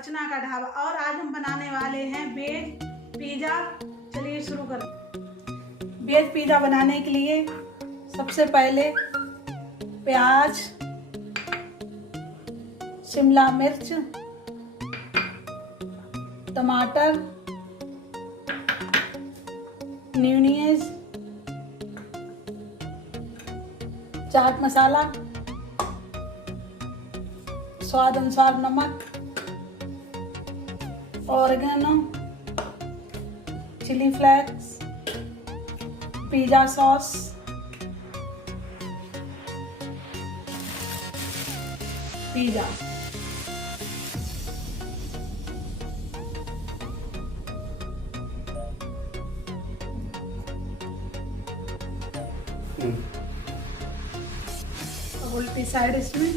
अर्चना का ढाबा। और आज हम बनाने वाले हैं वेज पिज़्ज़ा। चलिए शुरू करते हैं। वेज पिज़्ज़ा बनाने के लिए सबसे पहले प्याज, शिमला मिर्च, टमाटर, मेयोनीज, चाट मसाला, स्वाद अनुसार नमक, oregano, chilli flakes, pizza sauce, pizza. उल्टी साइड इसमें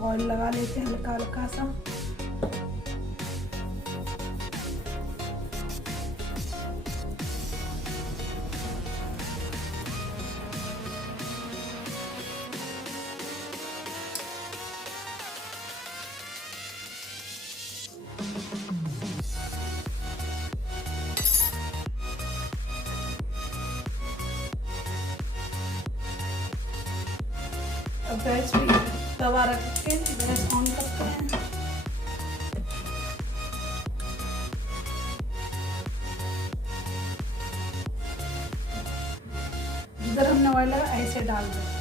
ऑयल लगा लेते हैं हल्का हल्का सा। अब गैस पे तवा रख के गैस ऑन करते हैं। जिधर हमने ऑयल लगा ऐसे डाल देते हैं।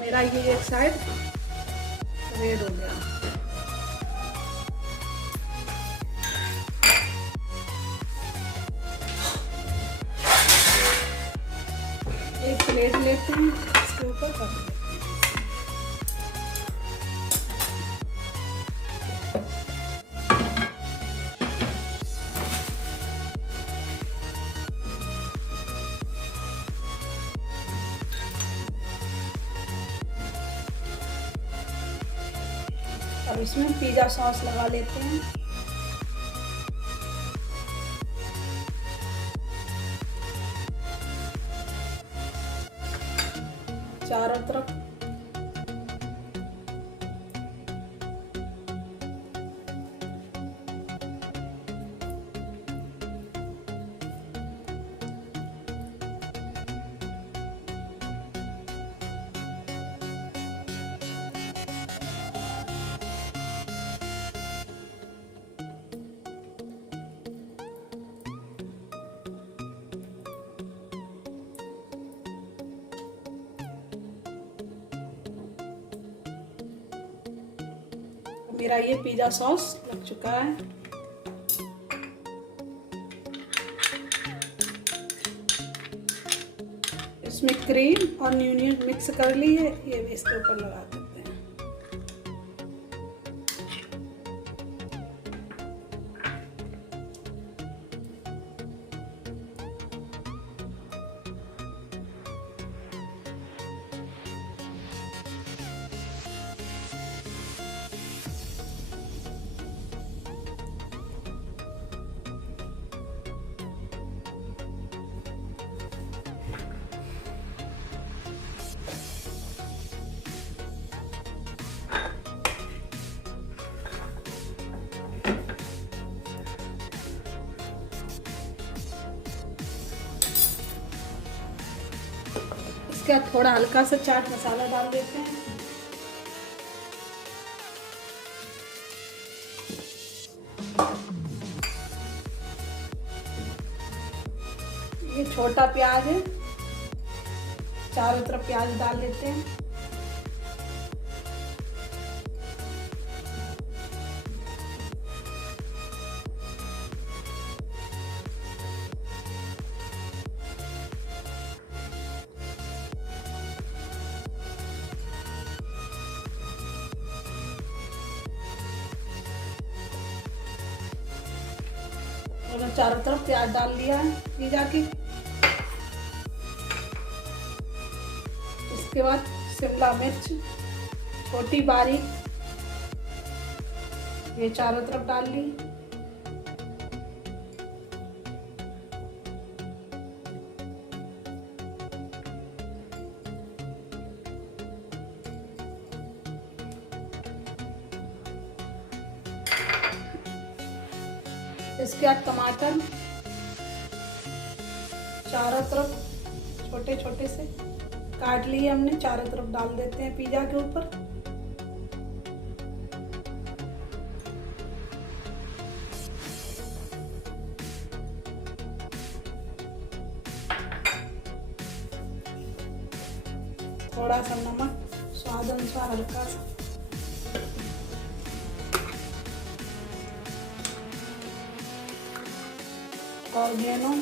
मेरा ये एक साइड रेड हो गया। एक प्लेट लेते हैं, इसके ऊपर रख देते हैं। अब इसमें पिज़्ज़ा सॉस लगा लेते हैं। चारों तरफ मेरा ये पिज़्ज़ा सॉस लग चुका है। इसमें क्रीम और मेयोनीज मिक्स कर ली है, ये इसके ऊपर लगा देते हैं। इसके बाद थोड़ा हल्का सा चाट मसाला डाल देते हैं। ये छोटा प्याज है, चारों तरफ प्याज डाल लेते हैं। और चारों तरफ प्याज डाल लिया है पिज़्ज़ा की। इसके बाद शिमला मिर्च छोटी बारीक ये चारों तरफ डाल ली। इसके बाद टमाटर चारों तरफ छोटे छोटे से काट लिए हमने, चारों तरफ डाल देते हैं पिज़्ज़ा के ऊपर। थोड़ा सा नमक स्वाद अनुसार हल्का सा, ऑर्गेनो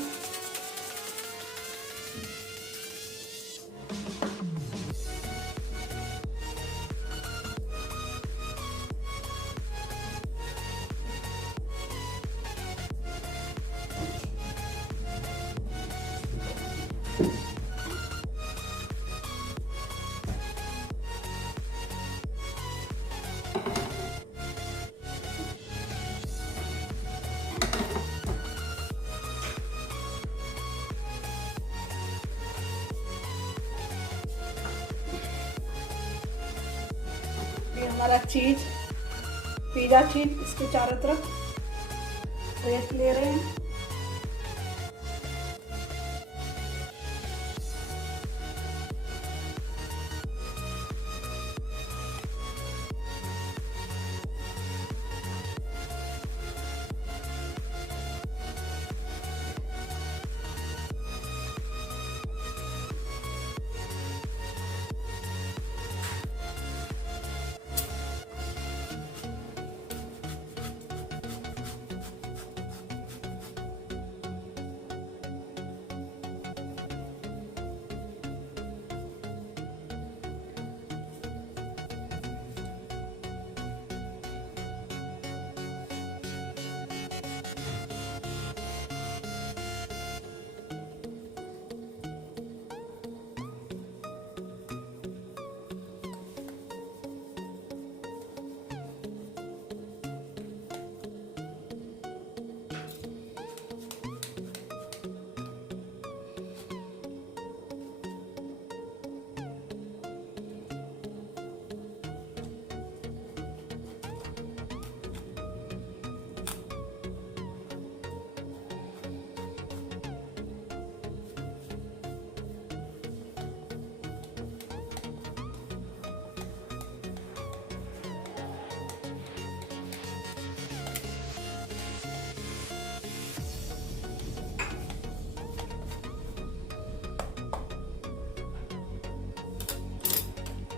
हमारा चीज पिज़्ज़ा चीज इसके चारों तरफ रेत ले रहे हैं।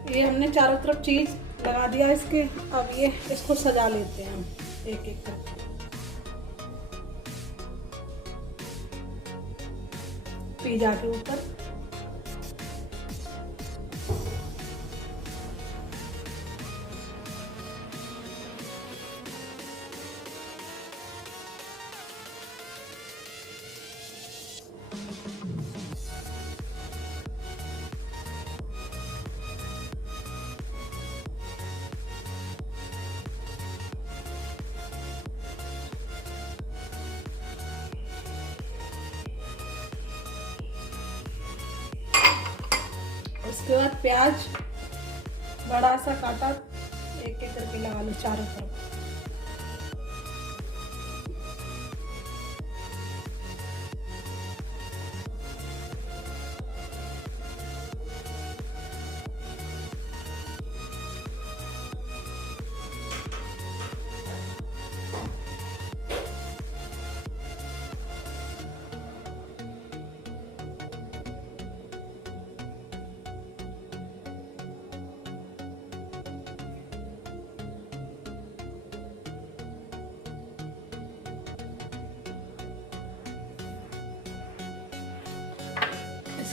ये हमने चारों तरफ चीज लगा दिया इसके। अब ये इसको सजा लेते हैं हम एक एक करके। पिज़्ज़ा के ऊपर उसके बाद प्याज बड़ा सा काटा एक एक करके लगा लो चारों तरफ।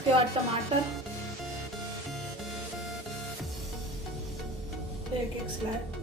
उसके बाद टमाटर, एक स्लाइस,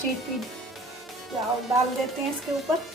चीज डाल देते हैं इसके ऊपर।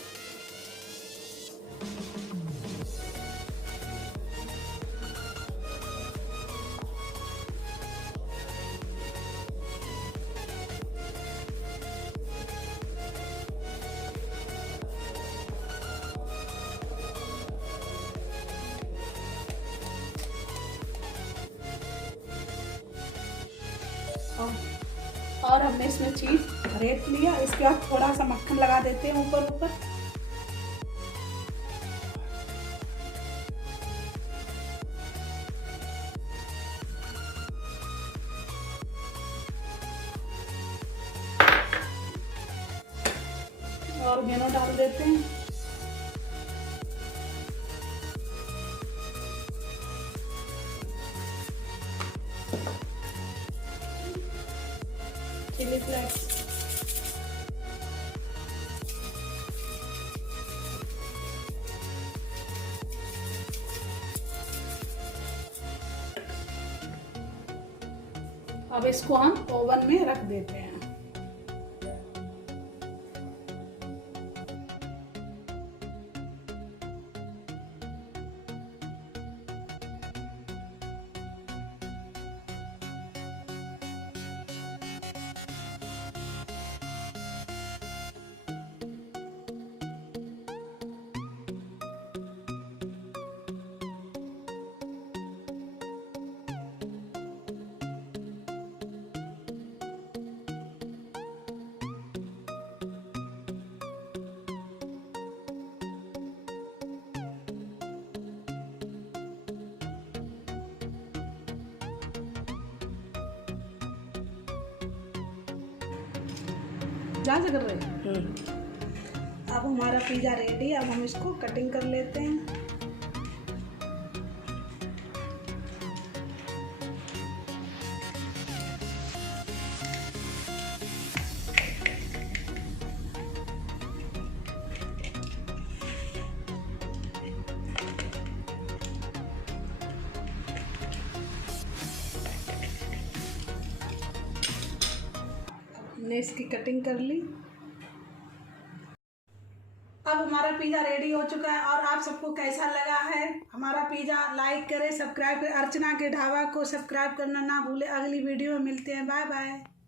और हमने इसमें चीज रेत लिया, इसके बाद थोड़ा सा मक्खन लगा देते हैं ऊपर ऊपर। और मेनो डाल देते हैं। चिली फ्लेक्स, अब इसको हम ओवन में रख देते हैं। जहाँ से कर रहे हैं। अब हमारा पिज़्ज़ा रेडी है। अब हम इसको कटिंग कर लेते हैं। हमने इसकी कटिंग कर ली। अब हमारा पिज़्ज़ा रेडी हो चुका है। और आप सबको कैसा लगा है हमारा पिज़्ज़ा, लाइक करें, सब्सक्राइब करें। अर्चना के ढाबा को सब्सक्राइब करना ना भूले। अगली वीडियो में मिलते हैं। Bye bye.